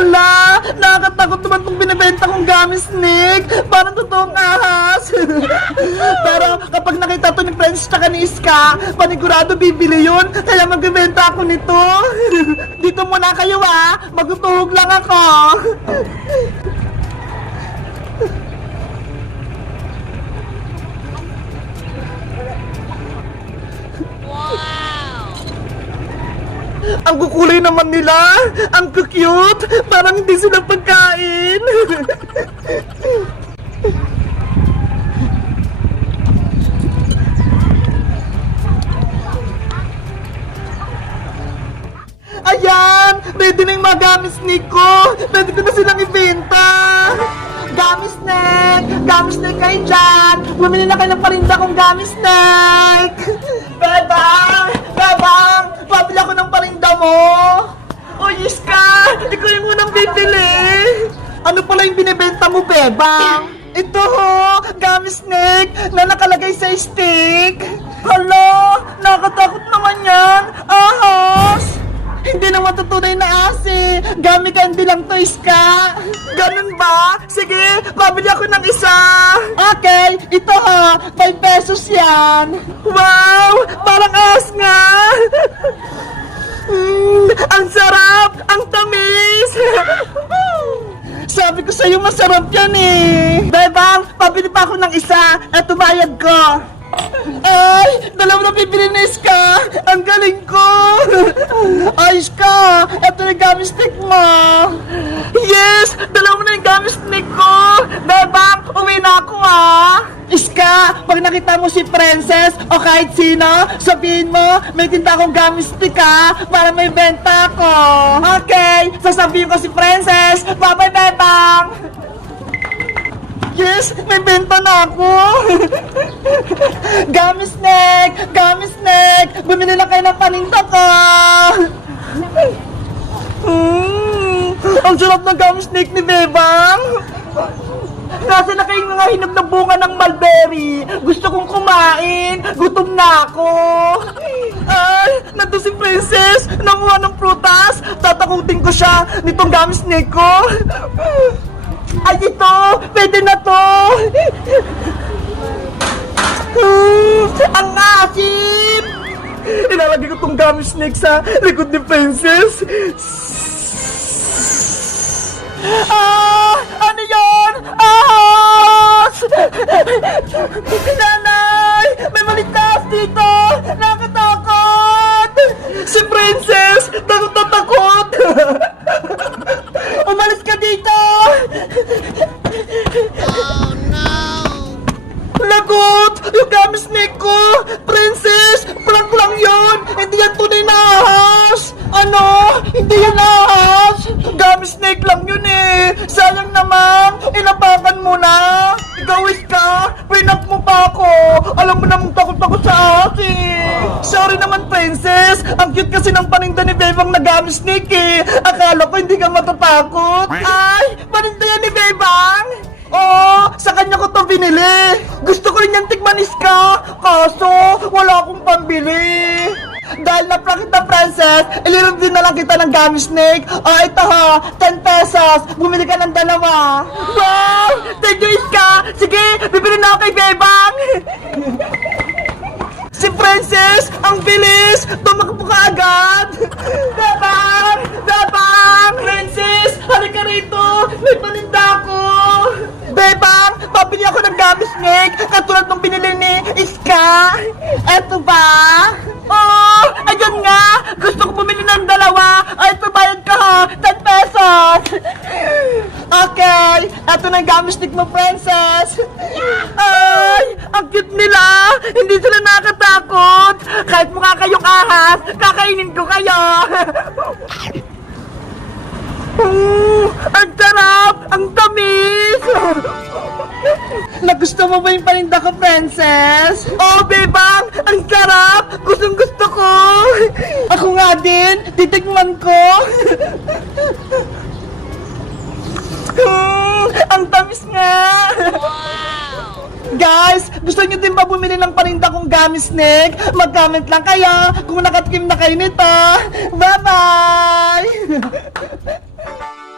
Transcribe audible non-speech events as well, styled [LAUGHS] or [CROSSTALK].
Hala, nakakatakot naman itong binibenta kong gummy snake. Parang totoong ahas. [LAUGHS] Pero kapag nakita to ni Friends tsaka ni Iska, panigurado bibili yun. Kaya magbibenta ako nito. [LAUGHS] Dito muna kayo ah. Magtutuhog lang ako. [LAUGHS] Ang kukulay naman nila. Ang cute. Parang hindi sila pagkain. Ayan! Ready na yung mga gamit snake ko! Ready ko na silang ibenta! Gamit snake! Gamit snake kayo dyan! Bumili na kayo ng parinda kong gamit snake! Bebang! Bebang! Pabili ako ng parinda mo! O Iska! Ikaw yung unang bibili! Ano pala yung binibenta mo, Bebang? Ito ho! Gamit snake na nakalagay sa stick! Hala! Nakatakot naman yan! Ahas! Hindi naman tutunay na asi. Gamit candy lang to, Iska. Ganun ba? Sige, pabili ako ng isa. Okay, ito ha. 5 pesos yan. Wow! Parang as nga. Mm, ang sarap! Ang tamis! Sabi ko sa'yo masarap yan eh. Bebang, pabili pa ako ng isa. Eto bayad ko. Ay! Dalawa na bibili na Iska! Ang galing ko! Ay, Iska! Ito na gamit stick mo! Yes! Dalawa na yung gamit stick ko! Bebang! Uwi na ako ah! Iska! Pag nakita mo si Princess o kahit sino, sabihin mo, may tinda akong gamit stick ah, para may benta ako! Okay! Sasabihin ko si Princess! Bye-bye, Bebang! Yes! May benta na ako! [LAUGHS] Gummy snake! Gummy snake! Bumili na kayo ng paninda ko! Mm, ang sarap ng gummy snake ni Bebang! Nasa na kayong mga hinog na bunga ng mulberry? Gusto kong kumain! Gutom na ako! Ay! Nandun si Princess! Nakuha ng prutas! Tatakutin ko siya nitong gummy snake ko! Ay, ito! Pwede na to! Hmm, ang asim! Ilalagay ko tong gummy snake sa likod ni Princess. Ah! Ano yon? Ahas! Gamit snake lang yun eh! Sayang naman! Inapakan mo na! Ikaw ka! Pinak mo pa ako! Alam mo namang takot ako sa eh! Sorry naman, Princess! Ang cute kasi ng paninda ni Bebang na gamit snake eh! Akala ko hindi ka matatakot! Ay! Paninda yan ni Bebang! Oo, sa kanya ko to binili. Gusto ko rin yung tikman iska. Kaso, wala akong pambili. Dahil na-prank kita, princess, ilireview na lang kita ng gummy snake. O, ito ha, 10 pesos. Bumili ka ng dalawa. Wow! Thank you, Iska! Sige, bibili na ako kay Bebang! Si Princess! Ang bilis! Tumakbo ka agad! Bebang! Bebang! Princess! Halika rito! May paninda ko! Bebang! Pabili ako ng gummy snake katulad ng binili ni Iska! Eto ba? Oo! Ayun nga! Gusto ko bumili ng dalawa! Ay, ito bayad ka ha! 10 pesos! Okay! Eto na yung gummy stick mo, princess! Ay! Ang cute nila! Hindi sila nakakatakot! Kahit mukha kayong ahas, kakainin ko kayo! [LAUGHS] Mm, ang sarap! Ang tamis! Nagusto mo ba yung paninda ko, princess? Oh, bebang! Ang sarap! Gustong gusto ko! [LAUGHS] Ako nga din! Titikman ko! Mm, [LAUGHS] ang tamis nga! Guys, gusto niyo din ba bumili ng paninda kong gummy snake? Mag-comment lang kayo kung nakatikim na kayo nito. Bye-bye! [LAUGHS]